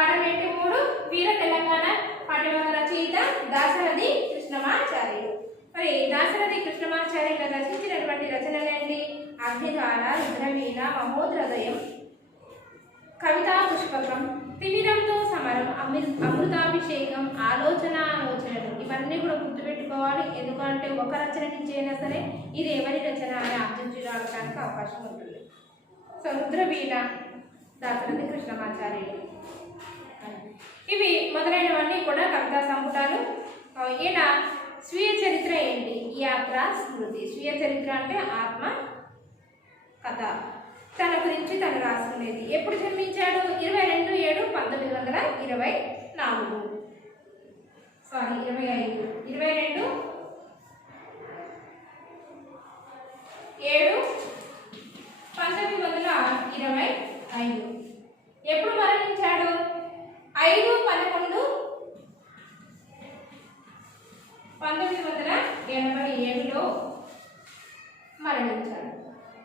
పాఠం ఏంటి 3 వీర తెలంగాణ. పాఠం యొక్క రచయిత దాశరథి కృష్ణమాచార్యులు. మరి దాశరథి కృష్ణమాచార్యులు రచించినటువంటి రచనలేంటి? అగ్నిధార, రుద్రవీణ, మహోద్రదయం, కవితా పుష్పకం, తిమిరంతో సమరం, అమృతాభిషేకం, ఆలోచనలు. ఇవన్నీ కూడా గుర్తుపెట్టుకోవాలి. ఎందుకంటే ఒక రచన నుంచి అయినా సరే ఇది ఎవరి రచన అని ఆబ్జెక్టివ్ రావడానికి అవకాశం ఉంటుంది. సో రుద్రవీణ దాశరథి కృష్ణమాచార్యులు. ఇవి మొదలైనవన్నీ కూడా కవితా సంపుటాలు. ఈయన స్వీయ చరిత్ర ఏంటి? యాత్ర స్మృతి. స్వీయ చరిత్ర అంటే ఆత్మ కథ, తన గురించి తను రాసుకునేది. ఎప్పుడు జన్మించాడు? 22/7/1924. సారీ 25. 22/7/1925. ఎప్పుడు మరణించాడు? 5/11/1987లో మరణించాడు.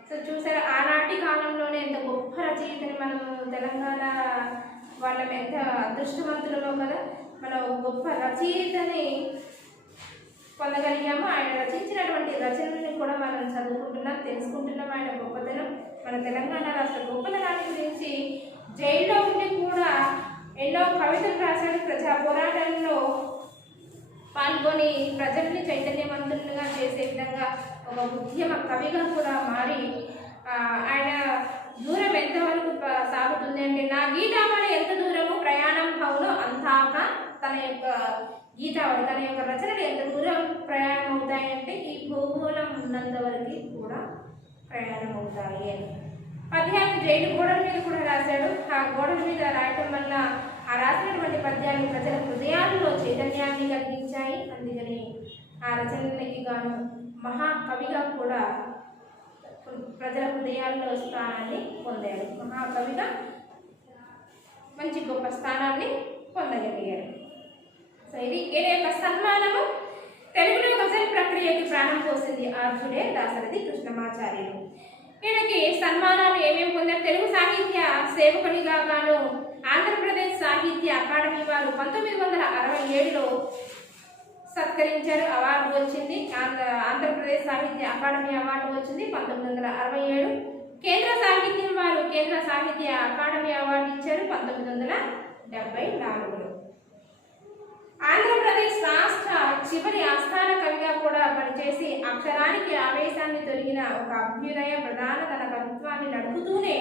సో చూసారా, ఆనాటి కాలంలోనే ఎంత గొప్ప రచయితని మనం తెలంగాణ వాళ్ళం ఎంత అదృష్టవంతులమో కదా. మనం గొప్ప రచయితని పొందగలిగాము. ఆయన రచించినటువంటి రచనల్ని కూడా మనం చదువుకుంటున్నాం, తెలుసుకుంటున్నాం. ఆయన గొప్పతనం, మన తెలంగాణ రాష్ట్ర గొప్పతనాన్ని గురించి జైల్లో ఉండి కూడా ఎన్నో కవితలు రాశాడు. ప్రజా పోరాటంలో పాల్గొని ప్రజల్ని చైతన్యవంతులుగా చేసే విధంగా ఒక ఉద్యమ కవిగా కూడా మారి ఆయన దూరం ఎంతవరకు సాగుతుంది అంటే, నా గీతావళి ఎంత దూరము ప్రయాణం అవునో అంతాక తన యొక్క గీతావళి, తన యొక్క రచనలు ఎంత దూరం ప్రయాణం అవుతాయంటే ఈ భూగోళం ఉన్నంత వరకు కూడా ప్రయాణం అవుతాయి అని. పద్యాన్ని జైలు గోడల మీద కూడా రాశాడు. ఆ గోడల మీద రాయటం వల్ల ఆ రాసినటువంటి పద్యాలు ప్రజల హృదయాల్లో చైతన్యాన్ని కలిగించాయి. అందుకని ఆ రచనలకి గాను మహాకవిగా కూడా ప్రజల హృదయాల్లో స్థానాన్ని పొందాడు. మహాకవిగా మంచి గొప్ప స్థానాన్ని పొందగలిగాడు. సో ఇది ఈయన యొక్క సన్మానము. తెలుగులో గజల్ ప్రక్రియకి ప్రాణం పోసింది ఆర్జుడే దాశరథి కృష్ణమాచార్యులు. ఈయనకి సన్మానాలు ఏమేమి పొందారు? తెలుగు సాహిత్య సేవకునిగా గాను ఆంధ్రప్రదేశ్ సాహిత్య అకాడమీ వారు 1967లో సత్కరించారు. అవార్డు వచ్చింది. ఆంధ్రప్రదేశ్ సాహిత్య అకాడమీ అవార్డు వచ్చింది 1967. కేంద్ర సాహిత్యం వారు కేంద్ర సాహిత్య అకాడమీ అవార్డు ఇచ్చారు 1974లో. ఆంధ్రప్రదేశ్ రాష్ట్ర చివరి ఆస్థాన కవిగా కూడా పనిచేసి అక్షరానికి ఆవేశాన్ని తొలగిన ఒక అభ్యుదయ ప్రధాన తన కవిత్వాన్ని నడుపుతూనే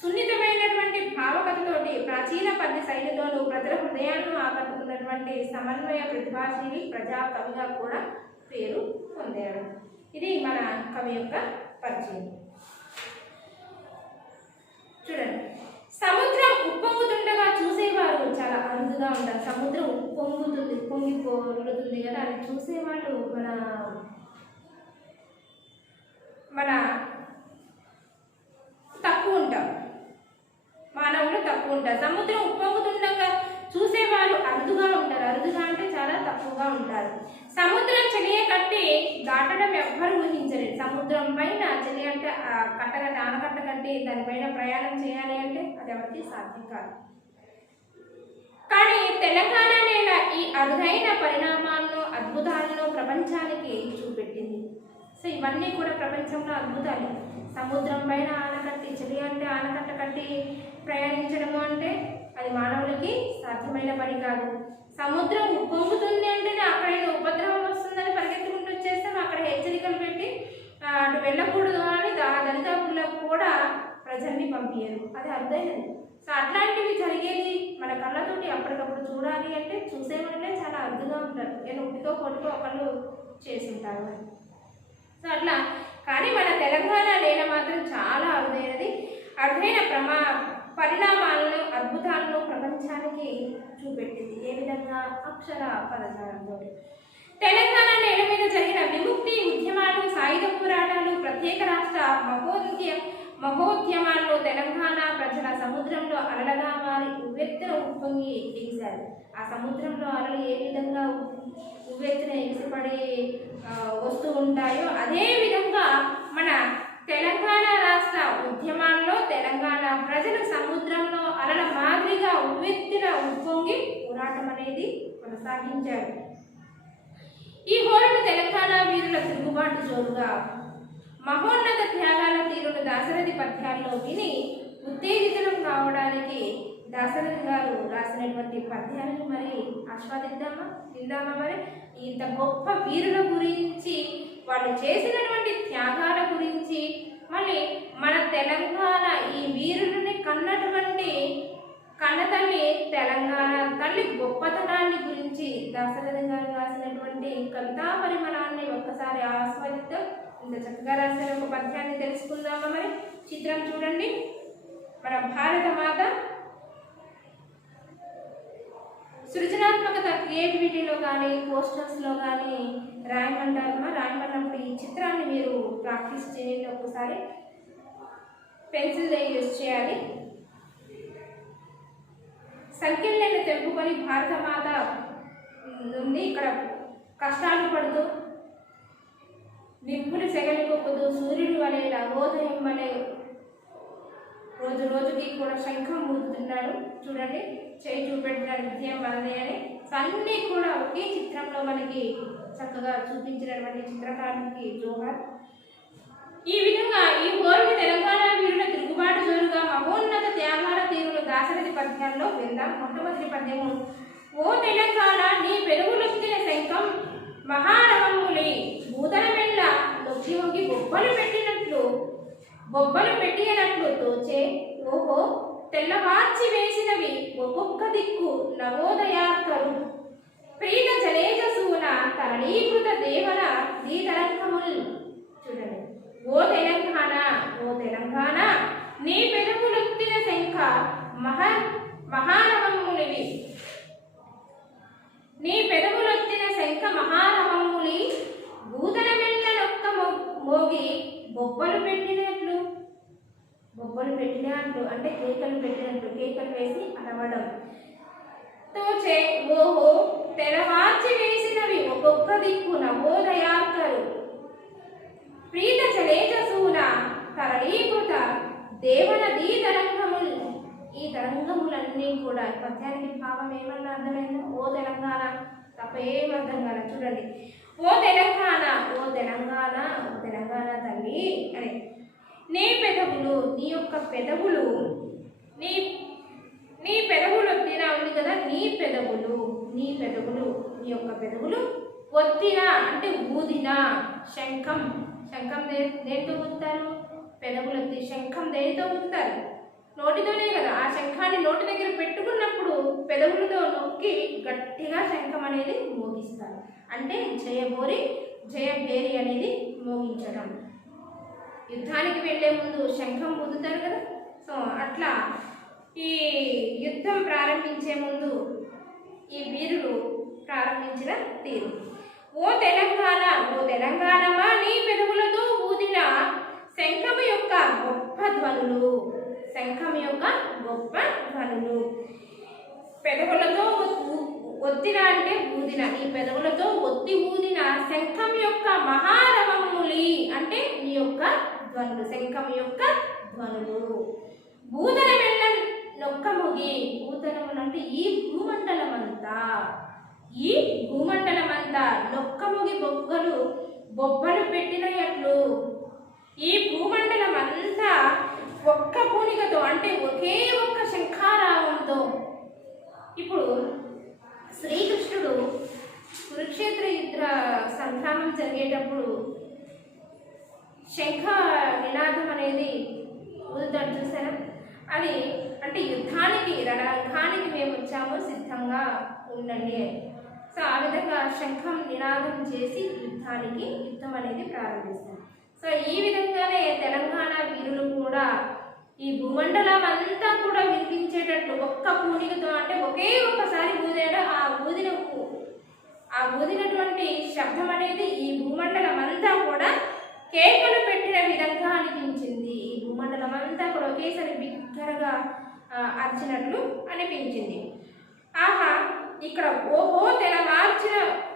సున్నితమైనటువంటి భావకథతోటి ప్రాచీన పద్య శైలితోనూ ప్రజల హృదయాలను ఆకట్టుకున్నటువంటి సమన్వయ ప్రతిభాశీలి ప్రజా కవిగా కూడా పేరు పొందాడు. ఇది మన కవి యొక్క పరిచయం. చూడండి, సముద్రం ఉప్పొంగుతుండగా చూసేవారు చాలా అరుదుగా ఉంటారు. సముద్రం ఉప్పొంగుతుంది, పొంగిపోతుంది కదా, అది చూసేవాళ్ళు మన తక్కువ ఉంటాం, మానవులు తక్కువ ఉంటారు. సముద్రం ఉప్పొంగుతుండగా చూసేవాళ్ళు అరుదుగా ఉంటారు. అరుదుగా అంటే చాలా తక్కువగా ఉంటారు. సముద్రం చెలియ కట్టి దాటడం ఎవ్వరు ఊహించలేదు. సముద్రం పైన చెలి అంటే కట్టగట్టి ఆనకట్ట కట్టి దానిపైన ప్రయాణం చేయాలి అంటే అది ఎవరికి సాధ్యం కాదు. కానీ తెలంగాణ నేల ఈ అరుదైన పరిణామాలను అద్భుతాలను ప్రపంచానికి చూపెట్టింది. సో ఇవన్నీ కూడా ప్రపంచంలో అద్భుతాలు. సముద్రం పైన ఆనకట్టి చెలి అంటే ఆనకట్ట కట్టి ప్రయాణించడము అంటే అది మానవులకి సాధ్యమైన పని కాదు. సముద్రం ఉప్పొంగుతుంది అంటేనే అక్కడ ఏదో ఉపద్రవం వస్తుందని పరిగెత్తుకుంటూ వచ్చేస్తాం. అక్కడ హెచ్చరికలు పెట్టి అటు వెళ్ళకూడదు అని దళితాపులకు కూడా ప్రజల్ని పంపించారు. అది అరుదైనది. సో అట్లాంటివి జరిగేది మన కళ్ళతోటి అప్పటికప్పుడు చూడాలి అంటే చూసేవాళ్ళే చాలా అరుదుగా ఉంటారు. నేను ఉట్టితో కొట్టుకో ఒకళ్ళు చేసుంటారు. సో అట్లా కానీ మన తెలంగాణ నేల మాత్రం చాలా అరుదైనది. అరుదైన పరిణామాలను అద్భుతాలను ప్రపంచానికి చూపెట్టింది. ఏ విధంగా? అక్షర పదజాలంతో. తెలంగాణ నేల మీద జరిగిన విముక్తి ఉద్యమాలు, సాయుధ పోరాటాలు, ప్రత్యేక రాష్ట్ర మహోద్యమాల్లో తెలంగాణ ప్రజల సముద్రంలో అలలుగా మారి ఉవ్వెత్తున ఉప్పొంగి ఎగిశారు. ఆ సముద్రంలో అలలు ఏ విధంగా ఉవ్వెత్తున ఎగిసిపడి వస్తూ ఉంటాయో అదే విధంగా మన తెలంగాణ రాష్ట్ర ఉద్యమాల్లో తెలంగాణ ప్రజలు సముద్రంలో అలల మాదిరి నావిగా ఉవ్వెత్తిన ఉప్పొంగి పోరాటం అనేది కొనసాగించాడు. ఈ హోరును తెలంగాణ వీరుల తిరుగుబాటు జోరుగా మహోన్నత త్యాగాల తీరును దాశరథి పద్యాల్లో విని ఉత్తేజితం కావడానికి దాశరథి గారు రాసినటువంటి పద్యాలను మరి ఆస్వాదిద్దామా, విందామా? మరి ఇంత గొప్ప వీరుల గురించి, వాళ్ళు చేసినటువంటి త్యాగాల గురించి, మళ్ళీ మన తెలంగాణ ఈ వీరులని కన్నటువంటి కన్నతల్లి తెలంగాణ తల్లి గొప్పతనాన్ని గురించి దాశరథి గారు రాసినటువంటి కవితా పరిమళాన్ని ఒక్కసారి ఆస్వాదిద్దాం. ఇంత చక్కగా రాసిన ఒక పద్యాన్ని తెలుసుకుందామా? మరి చిత్రం చూడండి. మన భారత మాత సృజనాత్మకత, క్రియేటివిటీలో కానీ పోస్టర్స్లో కానీ రాయమంటారమ్మా. రాయమన్నప్పుడు ఈ చిత్రాన్ని మీరు ప్రాక్టీస్ చేయండి. ఒకసారి పెన్సిల్ యూజ్ చేయాలి. సంఖ్యలను తెంపుకొని భారత మాత ఉంది ఇక్కడ కష్టాలు పడుతూ, నిప్పులు సెగలికొక్కుతూ, సూర్యుడి వలె నవోదయం వలె రోజు రోజుకి కూడా శంఖం ఊదుతున్నాడు. చూడండి, చేయి చూపెట్టినాడు విజయం మనదే అని. అన్నీ కూడా ఒకే చిత్రంలో మనకి చక్కగా చూపించినటువంటి చిత్రకారునికి జోహార్. ఈ విధంగా ఈ హోరుని తెలంగాణ వీరుల తిరుగుబాటు జోరుగా మహోన్నత త్యాగాల తీరులు దాశరథి పద్యాల్లో విందాం. మొట్టమొదటి పద్యము. ఓ తెలంగాణ నీ పెరుగులొత్తిన శంఖం మహారవములి భూతలమెల్ల నొక్కి ఒక్కి బొబ్బలు పెట్టినట్లు తోచే. ఓహో తెల్లవార్చి వేసినవి ఒక్కొక్క దిక్కు నవోదయాకరు ప్రీత జనేజసూన తరణీకృత దేవన దీతరంగముల్. చూడండి, ఓ తెలంగాణ నీ పెదవులొత్తిన శంఖ మహారవములివి. నీ పెదవులొత్తిన శంఖ మహారవములి భూతలమెల్ల నొక్క మోగి బొబ్బలు పెట్టినట్లు అంటే కేకలు పెట్టినట్లు, కేకలు వేసి అరవడం. తోచే. ఓహో తెరవార్చి వేసినవి ఒక్కొక్క దిక్కు నవోదయాకరు ప్రీత చలేజసూన తరణీకృత దేవనదీ తరంగములు. ఈ తరంగములన్నీ కూడా పద్యానికి భావం ఏమన్నా అర్థమైందా? ఓ తెలంగాణ తప్ప ఏం అర్థం కాదు. చూడండి, ఓ తెలంగాణ తల్లి అని. నీ పెదవులు, నీ యొక్క పెదవులు, నీ పెదవులు ఒత్తిన ఉంది కదా, నీ యొక్క పెదవులు ఒత్తిన అంటే ఊదిన. శంఖం దేనితో ఊదుతారు? పెదవులు ఒత్తి శంఖం దేనితో ఊదుతారు? నోటితోనే కదా. ఆ శంఖాన్ని నోటి దగ్గర పెట్టుకున్నప్పుడు పెదవులతో నొక్కి గట్టిగా శంఖం అనేది మోగిస్తారు. అంటే జయభేరి అనేది మోగించడం. యుద్ధానికి వెళ్ళే ముందు శంఖం ఊదుతారు కదా. సో అట్లా ఈ యుద్ధం ప్రారంభించే ముందు ఈ వీరులు ప్రారంభించిన తీరు. ఓ తెలంగాణమా నీ పెదవులతో ఊదిన శంఖము యొక్క గొప్ప ధ్వనులు. పెదవులతో ఒత్తిన అంటే ఊదిన. నీ పెదవులతో ఒత్తి ఊదిన శంఖం యొక్క మహారవములి అంటే నీ యొక్క ధ్వనులు, శంఖం యొక్క ధ్వనులు. భూతలమెల్ల నొక్క మొగి. భూతలములు అంటే ఈ భూమండలమంతా నొక్క మొగి బొబ్బలు పెట్టినట్లు. ఈ భూమండలం అంతా ఒక్క పూనికతో అంటే ఒకే ఒక్క శంఖారావంతో. ఇప్పుడు శ్రీకృష్ణుడు కురుక్షేత్ర యుద్ధ సంగ్రామం జరిగేటప్పుడు శంఖ నినాదం అనేది ఊదుతాడు, చూసారా? అది అంటే యుద్ధానికి, రణరంగానికి మేము వచ్చాము, సిద్ధంగా ఉండండి అని. సో ఆ విధంగా శంఖం నినాదం చేసి యుద్ధం అనేది ప్రారంభిస్తాం. సో ఈ విధంగానే తెలంగాణ వీరులు కూడా ఈ భూమండలం అంతా కూడా వినిపించేటట్లు ఒక్క పూనికతో అంటే ఒకే ఒక్కసారి ఊదాడు. ఆ ఊదినటువంటి శబ్దం అనేది ఈ భూమండలం అంతా కూడా కేకలు పెట్టిన విధంగా అనిపించింది. ఈ భూమండలం అంతా కూడా ఒకేసారి బిగ్గరగా అర్చినట్లు అనిపించింది. ఆహా ఇక్కడ ఓహో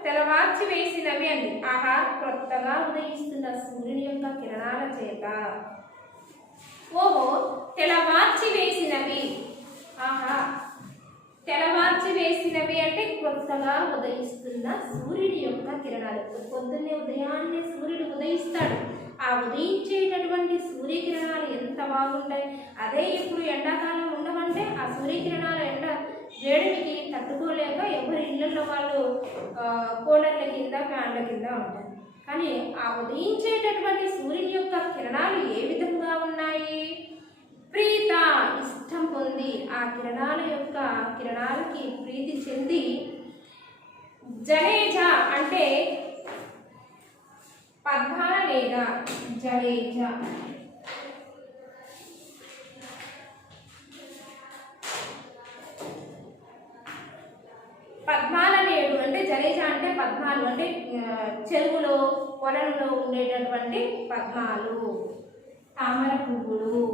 తెలవార్చి వేసినవి అండి. ఆహా కొత్తగా ఉదయిస్తున్న సూర్యుని యొక్క కిరణాల చేత. ఓహో తెలవార్చి వేసినవి. ఆహా కొత్తగా ఉదయిస్తున్న సూర్యుడి యొక్క కిరణాలు. పొద్దున్నే ఉదయాన్నే సూర్యుడు ఉదయిస్తాడు. ఆ ఉదయించేటటువంటి సూర్యకిరణాలు ఎంత బాగుంటాయి. అదే ఇప్పుడు ఎండాకాలం ఉండమంటే ఆ సూర్యకిరణాలు ఎండ వేడికి తట్టుకోలేక ఎవరి ఇళ్ళల్లో వాళ్ళు కూలర్ల కింద ఫ్యాన్ల కింద ఉంటారు. కానీ ఆ ఉదయించేటటువంటి సూర్యుని యొక్క కిరణాలు ఏ విధంగా ఉన్నాయి? ప్రీత, ఇష్టం పొంది ఆ కిరణాలకి ప్రీతి చెంది, జలేజ అంటే పద్మాల లేదా జలేజ, పద్మాల నేడు అంటే జలేజ అంటే పద్మాలు అంటే చెరువులో పొలంలో ఉండేటటువంటి పద్మాలు, తామర పువ్వులు.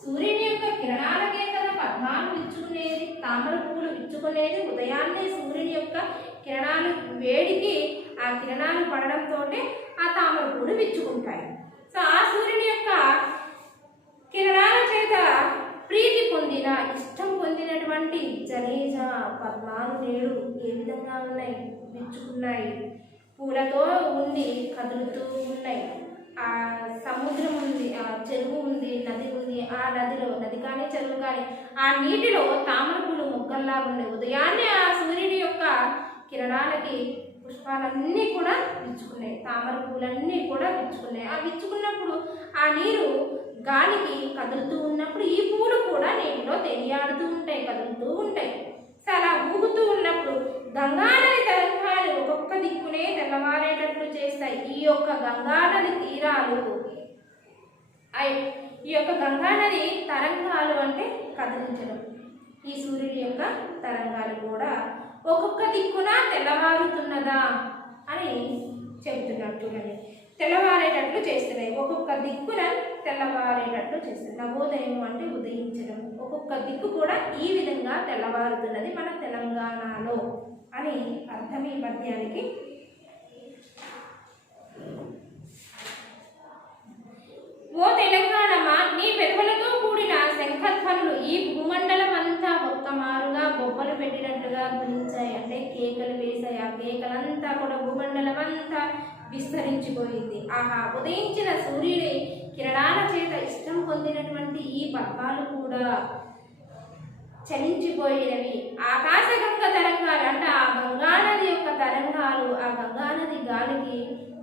సూర్యుని యొక్క కిరణాలకే కదా పద్మాలు విచ్చుకునేది, తామర పువ్వులు విచ్చుకునేది. ఉదయాన్నే సూర్యుని యొక్క కిరణాలు వేడికి ఆ కిరణాలు పడడంతో ఆ తామర పువ్వులు విచ్చుకుంటాయి. సో ఆ సూర్యుని యొక్క కిరణాల చేత ప్రీతి పొందిన, ఇష్టం పొందినటువంటి జలేజ పద్మాలు నేడు ఏ విధంగా ఉన్నాయి? విచ్చుకున్నాయి. పూలతో ఉండి కదులుతూ ఉన్నాయి. ఆ సముద్రం ఉంది, ఆ చెరువు ఉంది, నది ఉంది. ఆ నదిలో, నది కానీ చెరువు కానీ, ఆ నీటిలో తామర పూలు మొగ్గల్లా ఉన్నాయి. ఉదయాన్నే ఆ సూర్యుడి యొక్క కిరణాలకి పుష్పాలన్నీ కూడా విచ్చుకున్నాయి, తామర పూలన్నీ కూడా విచ్చుకున్నాయి. ఆ విచ్చుకున్నప్పుడు ఆ నీరు గాలికి కదులుతూ ఉన్నప్పుడు ఈ పూలు కూడా నీటిలో తేలియాడుతూ ఉంటాయి, కదులుతూ ఉంటాయి. సో అలా ఊగుతూ ఉన్నప్పుడు గంగానది తరంగాలు ఒక్కొక్క దిక్కునే తెల్లవారేటట్లు చేస్తాయి. ఈ యొక్క గంగానది తీరాలు, ఈ యొక్క గంగానది తరంగాలు అంటే కదిలించడం. ఈ సూర్యుడి యొక్క తరంగాలు కూడా ఒక్కొక్క దిక్కున తెల్లవారుతున్నదా అని చెబుతున్నట్టు, తెల్లవారేటట్లు చేస్తున్నాయి. ఒక్కొక్క దిక్కున తెల్లవారేటట్లు చేస్తుంది. నవోదయం అంటే ఉదయించడం. ఒక్కొక్క దిక్కు కూడా ఈ విధంగా తెల్లవారుతున్నది మన తెలంగాణలో అని అర్థం ఈ పద్యానికి. ఓ తెలంగాణమా, నీ పెదవులతో కూడిన శంఖధ్వనులు ఈ భూమండలం అంతా ఒక్కమారుగా బొబ్బలు పెట్టినట్లుగా ధ్వనించాయి. అంటే కేకలు వేశాయి. ఆ కేకలంతా కూడా భూమండలం అంతా విస్తరించిపోయింది. ఆహా, ఉదయించిన సూర్యుడి కిరణాల చేత ఇష్టం పొందినటువంటి ఈ పద్మాలు కూడా చలించిపోయినవి. ఆకాశగంగ తరంగాలు అంటే ఆ గంగానది యొక్క తరంగాలు, ఆ గంగానది గాలికి,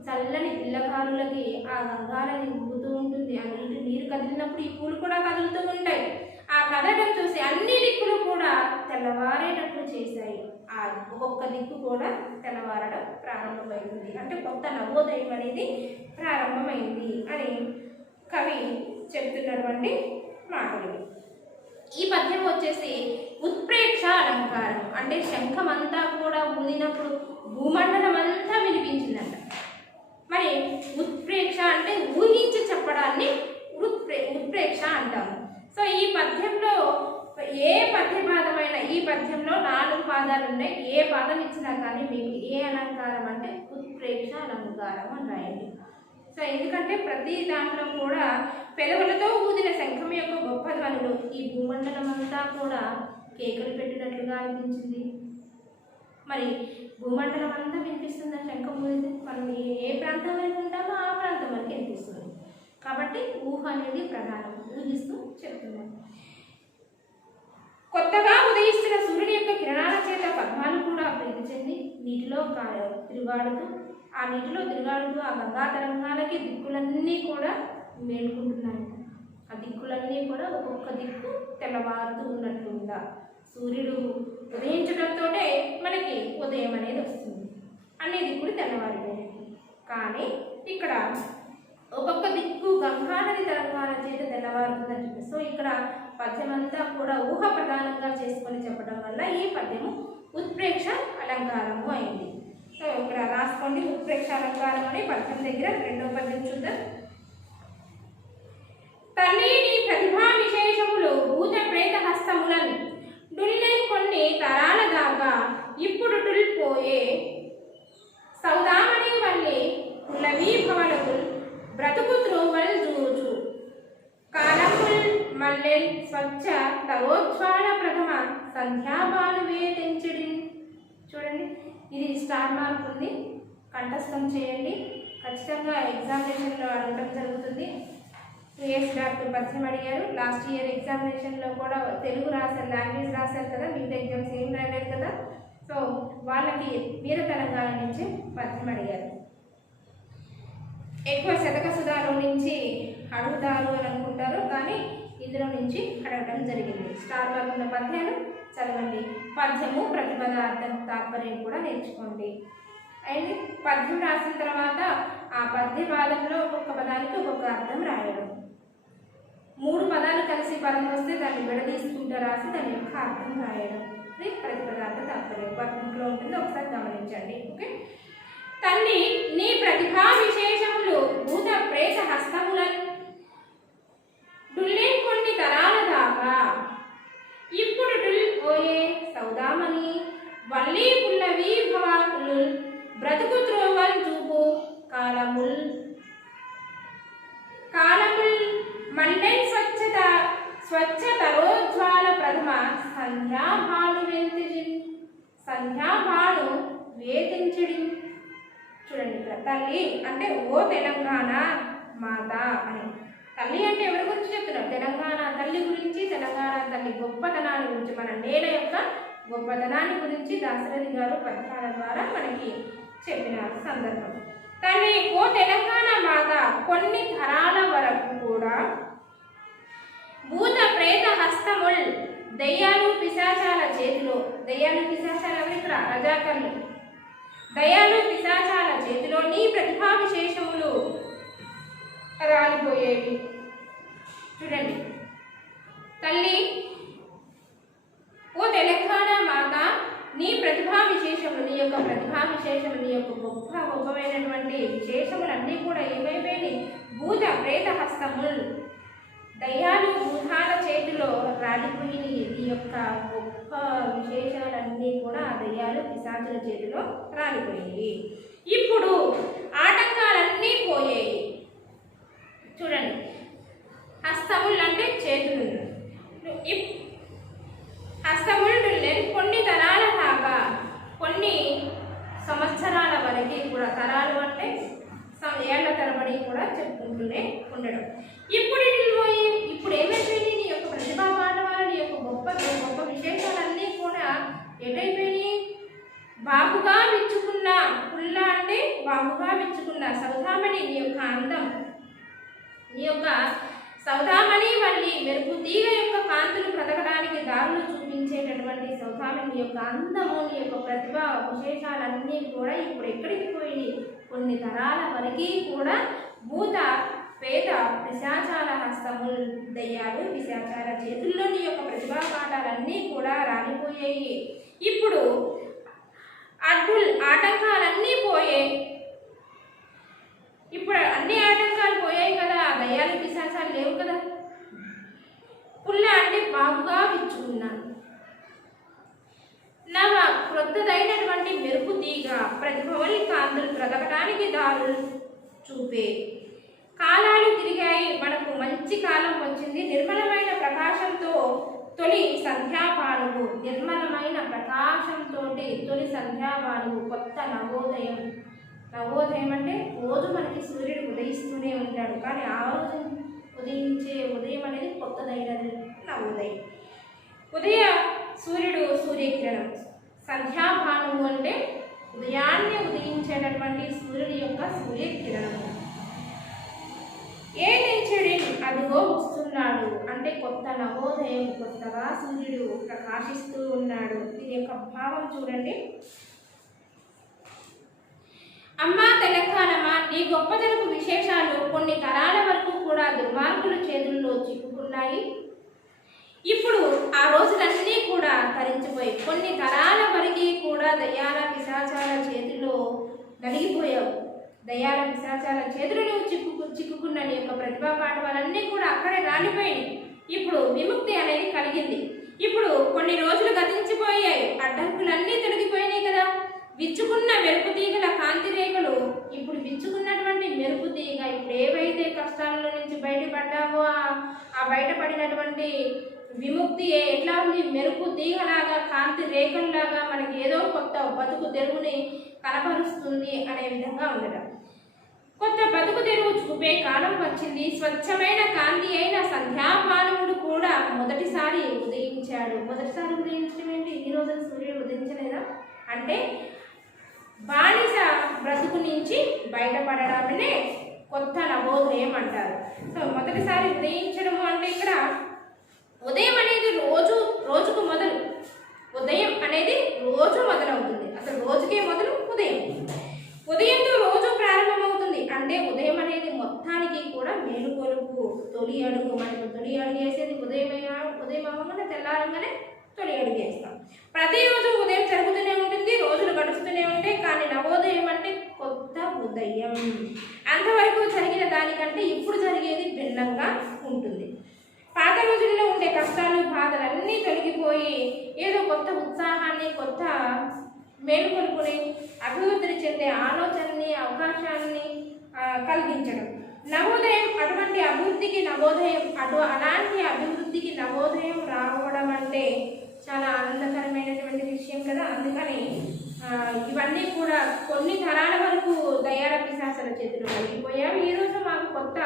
చల్లని పిల్లకారులకి ఆ గంగానది ఊగుతూ ఉంటుంది. ఆ నీరు కదిలినప్పుడు ఈ పూలు కూడా కదులుతూ ఉంటాయి. ఆ కదలడం చూసి అన్ని దిక్కులు కూడా తెల్లవారేటట్లు చేశాయి. ఆ ఒక్కొక్క దిక్కు కూడా తెల్లవారడం ప్రారంభమైంది. అంటే కొత్త నవోదయం అనేది ప్రారంభమైంది అని కవి చెప్తున్నటువంటి మాటలు. ఈ పద్యం వచ్చేసి ఉత్ప్రేక్ష అలంకారం. అంటే శంఖం అంతా కూడా ఊదినప్పుడు భూమండలం అంతా వినిపించిందంట. మరి ఉత్ప్రేక్ష అంటే ఊహించి చెప్పడాన్ని ఉత్ప్రేక్ష అంటాము. సో ఈ పద్యంలో ఏ పద్యపాదమైన, ఈ పద్యంలో 4 పాదాలు ఉన్నాయి. ఏ పాదం ఇచ్చినా కానీ మీకు ఏ అలంకారం అంటే ఉత్ప్రేక్ష అలంకారం అని రాయండి. సో ఎందుకంటే ప్రతి దాంట్లో కూడా పెదవులతో ఊదిన శంఖం యొక్క గొప్ప ధ్వనులు ఈ భూమండలం అంతా కూడా కేకలు పెట్టినట్లుగా అనిపించింది. మరి భూమండలం అంతా వినిపిస్తుంది శంఖం ఊదితే. మనం ఏ ప్రాంతం వరకు ఉంటామో ఆ ప్రాంతం వరకు వినిపిస్తుంది. కాబట్టి ఊహ అనేది ప్రధానం. ఊహిస్తూ చెప్తున్నాను. కొత్తగా ఉదయిస్తున్న సూర్యుని యొక్క కిరణాల చేత పద్మాలు కూడా ప్రీతి చెంది నీటిలో తిరుగాడుతూ, ఆ నీటిలో తిరుగాడుతూ ఆ గంగా తరంగాలకి దిక్కులన్నీ కూడా మేలుకుంటున్నాయి. ఆ దిక్కులన్నీ కూడా ఒక్కొక్క దిక్కు తెల్లవారుతూ ఉన్నట్లుగా సూర్యుడు ఉదయించడంతో మనకి ఉదయం అనేది వస్తుంది. అన్ని దిక్కులు తెల్లవారిపోయాయి. కానీ ఇక్కడ ఒక్కొక్క దిక్కు గంగానది తరంగాల చేత తెల్లవారుతుందని చెప్పి, సో ఇక్కడ పద్యమంతా కూడా ఊహ ప్రధానంగా చేసుకొని చెప్పడం వల్ల ఈ పద్యము ఉత్ప్రేక్ష అలంకారము అయింది. సో ఇక్కడ రాసుకోండి ఉత్ప్రేక్ష అలంకారం అని పద్యం దగ్గర. రెండవ పద్యం చూద్దాం. తల్లి నీ ప్రతిభా విశేషములు భూత ప్రేత హస్తములను డుల్లే కొన్ని తరాల దాకా ఇప్పుడు డుల్పోయే సౌదామణి వల్లి కులవీ భవనకుల్ బ్రతుకు త్రోవల్ జూచు కాలముల్ మల్లెల్ స్వచ్ఛ తరోజ్వాల ప్రథమ సంధ్యాబాలువే తెంచెడిన్ చూడండి, ఇది స్టార్ మార్క్ ఉంది, కంఠస్థం చేయండి. ఖచ్చితంగా ఎగ్జామినేషన్లో అడగడం జరుగుతుంది. 2 years బ్యాక్ పద్యం అడిగారు. లాస్ట్ ఇయర్ ఎగ్జామినేషన్లో కూడా తెలుగు రాశారు, లాంగ్వేజ్ రాశారు కదా, మిగతా ఎగ్జామ్స్ ఏం రాయలేదు కదా. సో వాళ్ళకి వీర తెలంగాణ నుంచి పద్యం అడిగారు. ఎక్కువ శతక సుధాలో నుంచి అడుగుతారు అని అనుకుంటారు, కానీ ఇందులో నుంచి అడగడం జరిగింది. స్టార్ మార్క్ ఉన్న పద్యాలు చదవండి. పద్యము, ప్రతిపద, అర్థం, తాత్పర్యం కూడా నేర్చుకోండి. అండ్ పద్యం రాసిన తర్వాత ఆ పద్య పాదంలో ఒక్కొక్క పదానికి ఒక్కొక్క అర్థం రాయడం. 3 పదాలు కలిసి పదం వస్తే దాన్ని విడదీసుకుంటూ రాసి దాని యొక్క అర్థం రాయడం. ఇది ప్రతిపదార్థ తాత్పర్యం పద్యంలో ఉంటుంది, ఒకసారి గమనించండి. ఓకే. తల్లి నీ ప్రతిభా విశేషములు భూత ప్రేత హస్తములను డుల్లే కొన్ని తరాల దాకా ఇప్పుడు డుల్ పోయే సౌదామని వల్లి పుల్లవి భవాకులు బ్రతుకు త్రోవల్ చూపు కాలముల్ మండెన్ స్వచ్ఛతరోజ్వాల ప్రథమ సంధ్యాభాను వేధించడి. చూడండి, తల్లి అంటే ఓ తెలంగాణ మాత అని. తల్లి అంటే ఎవరి గురించి చెప్తున్నారు? తెలంగాణ తల్లి గురించి, తెలంగాణ తల్లి గొప్పతనాన్ని గురించి, మన నేల యొక్క గొప్పతనాన్ని గురించి దాశరథి గారు పద్యాల ద్వారా మనకి చెప్పిన సందర్భం. తల్లి ఓ తెలంగాణ మాత కొన్ని తరాల వరకు కూడా భూత ప్రేత హస్తముల్ దయ్యాలు పిశాచాల చేతిలో, దయ్యాలు పిశాచాలు ఎవరు ఇక్కడ? రజాకర్లు. దయ్యాలు పిశాచాల చేతిలో నీ ప్రతిభా విశేషములు రాలిపోయేవి. చూడండి, తల్లి ఓ తెలంగాణ మాత నీ ప్రతిభా విశేషములు, నీ యొక్క ప్రతిభా విశేషములు, నీ యొక్క గొప్పమైనటువంటి విశేషములన్నీ కూడా ఏమైపోయినాయి? భూత ప్రేత హస్తములు, దయ్యాలు భూతాల చేతిలో రాలిపోయినాయి. ఈ యొక్క గొప్ప విశేషాలన్నీ కూడా ఆ దయ్యాలు పిశాచుల చేతిలో రాలిపోయాయి. ఇప్పుడు ఆటంకాలన్నీ పోయాయి. చూడండి, హస్తములు అంటే చేతులు, హస్తములు కొన్ని తరాల దాకా, కొన్ని సంవత్సరాల వరకు కూడా, తరాలు అంటే ఏళ్ల తరబడి కూడా చెప్పుకుంటూనే ఉండడం. ఇప్పుడు ఏమైపోయినాయి? నీ యొక్క ప్రతిభా పాఠవాల, నీ యొక్క గొప్ప విశేషాలన్నీ కూడా ఎటైపోయినాయి? బాగుగా విచ్చుకున్న పుల్ల అంటే బాగుగా విచ్చుకున్న సౌదామణి, నీ యొక్క అందం, నీ యొక్క సౌదామణి వల్లి మెరుపు తీగ యొక్క కాంతులు బ్రతకడానికి దారులు చూపించేటటువంటి సౌదామణి యొక్క అందము, నీ యొక్క ప్రతిభ విశేషాలన్నీ కూడా ఇప్పుడు ఎక్కడికి పోయినాయి? కొన్ని తరాల వరకు కూడా భూత పేద పిశాచాల హస్తములు, దయ్యాలు పిశాచాల చేతుల్లో నీ యొక్క ప్రతిభా పాఠాలన్నీ కూడా రాలిపోయాయి. ఇప్పుడు ఆటంకాలన్నీ పోయాయి. ఇప్పుడు అన్ని ఆటంకాలు పోయాయి కదా, దయ్యాలు పిశాచాలు లేవు కదా. పుల్ల అంటే బాగుగా విచ్చుకున్నాను. నవ క్రొత్తదైనటువంటి మెరుపు తీగ ప్రతిభవలి కాంతులు బ్రతకడానికి దారులు చూపే. కాలాలు తిరిగాయి, మనకు మంచి కాలం వచ్చింది. నిర్మలమైన ప్రకాశంతో తొలి సంధ్యాభానువు, నిర్మలమైన ప్రకాశంతో తొలి సంధ్యాభానువు, కొత్త నవోదయం. నవోదయం అంటే రోజు మనకి సూర్యుడు ఉదయిస్తూనే ఉంటాడు, కానీ ఆ రోజు ఉదయించే ఉదయం అనేది కొత్తదైనది నవోదయం. ఉదయ సూర్యుడు సూర్యకిరణం. సంధ్యాభానువు అంటే ఉదయాన్నే ఉదయించేటటువంటి సూర్యుడి యొక్క సూర్యకిరణము. ఏ నించెడి అదిగో వస్తున్నాడు అంటే కొత్త నవోదయం, కొత్తగా సూర్యుడు ప్రకాశిస్తూ ఉన్నాడు. దీని యొక్క భావం చూడండి. అమ్మా తెలంగాణమ్మ, నీ గొప్పతనపు విశేషాలు కొన్ని తరాల వరకు కూడా దుర్మార్గుల చేతుల్లో చిక్కుకున్నాయి. ఇప్పుడు ఆ రోజులన్నీ కూడా తరించిపోయి కొన్ని తరాల వరకు కూడా దయ్యాల పిశాచాల చేతిలో నలిగిపోయావు. దయ్యాల పిశాచాల చేతులు నువ్వు చిక్కుకున్న నీ యొక్క ప్రతిభా పాఠవాలన్నీ కూడా అక్కడే రాలిపోయాయి. ఇప్పుడు విముక్తి అనేది కలిగింది. ఇప్పుడు కొన్ని రోజులు గతించిపోయాయి, అడ్డంకులన్నీ తొలగిపోయినాయి కదా. విచ్చుకున్న మెరుపు తీగల కాంతి రేఖలు, ఇప్పుడు విచ్చుకున్నటువంటి మెరుపు తీగ ఇప్పుడు ఏవైతే కష్టాల నుంచి బయటపడ్డావో ఆ బయటపడినటువంటి విముక్తి ఎట్లా మళ్ళీ మెరుపు తీగలాగా కాంతి రేఖల్లాగా మనకి ఏదో కొత్త బతుకు తెరువుని కనపరుస్తుంది అనే విధంగా ఉండడం. కొత్త బతుకు తెరువు చూపే కాలం వచ్చింది. స్వచ్ఛమైన కాంతి అయిన సంధ్యామానవుడు కూడా మొదటిసారి ఉదయించాడు. మొదటిసారి ఉదయించడం ఏంటి? ఈ రోజు సూర్యుడు ఉదయించలేదా అంటే బానిస బ్రతుకు నుంచి బయటపడడాన్ని కొత్త నవోదయం అంటారు. సో మొదటిసారి ఉదయించడము అంటే ఇక్కడ ఉదయం అనేది రోజుకు మొదలు. ఉదయం అనేది రోజు మొదలవుతుంది. అసలు రోజుకే మొదలు ఉదయం. ఉదయంతో రోజు ప్రారంభమవుతుంది. అంటే ఉదయం అనేది మొత్తానికి కూడా మేలుకొలుపు, తొలి అడుగు. మనకు తొలి అడుగు వేసేది ఉదయం అవ్వగానే తెల్లారంగానే తొలి అడుగు వేస్తాం. ప్రతిరోజు ఉదయం జరుగుతూనే ఉంటుంది, రోజులు గడుస్తూనే ఉంటాయి. కానీ నవోదయం అంటే కొత్త ఉదయం. అంతవరకు జరిగిన దానికంటే ఇప్పుడు జరిగేది భిన్నంగా ఉంటుంది. పాత రోజుల్లో ఉండే కష్టాలు బాధలన్నీ తొలగిపోయి ఏదో కొత్త ఉత్సాహాన్ని, కొత్త మేలుకొలుపుని, అభివృద్ధిని చెందే ఆలోచనని, అవకాశాన్ని కలిగించడం. నవోదయం అటువంటి అభివృద్ధికి అలాంటి అభివృద్ధికి నవోదయం రావడం అంటే చాలా ఆనందకరమైనటువంటి విషయం కదా. అందుకని ఇవన్నీ కూడా కొన్ని తరాల వరకు దయారపి శాస్త్ర చేతులు కలిగిపోయాయి. ఈరోజు మాకు కొత్త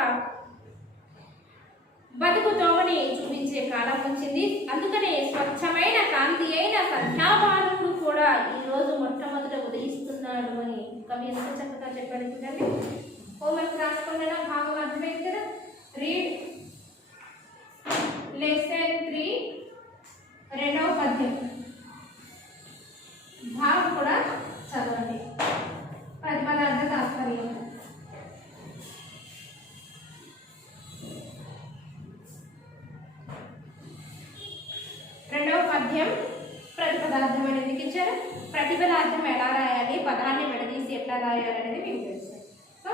బతుకు తోవని చూపించే కాలం వచ్చింది. అందుకనే స్వచ్ఛమైన కాంతి అయిన సంధ్యాబాలుడు కూడా ఈరోజు మొట్టమొదట ఉదయిస్తున్నాడు అని కవి ఎంత చక్కగా చెప్పారు చూడండి. హోంవర్క్ రాసుకున్న భాగం అర్థమైంది కదా. రీడ్ లెసన్ 3 రెండవ పద్యం. భాగం కూడా చదవండి. ప్రతిపదార్థ తాత్పర్యం. రెండవ పద్యం ప్రతిపదార్థం అనేది ఇచ్చారు. ప్రతిపదార్థం ఎలా రాయాలి, పదాన్ని విడదీసి ఎట్లా రాయాలి అనేది మీకు తెలుసు. సో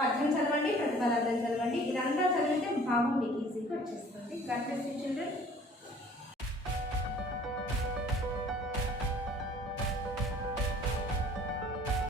పద్యం చదవండి, ప్రతిపదార్థం చదవండి. ఇదంతా చదివితే భాగం మీకు ఈజీగా వచ్చేస్తుంది. God bless you children.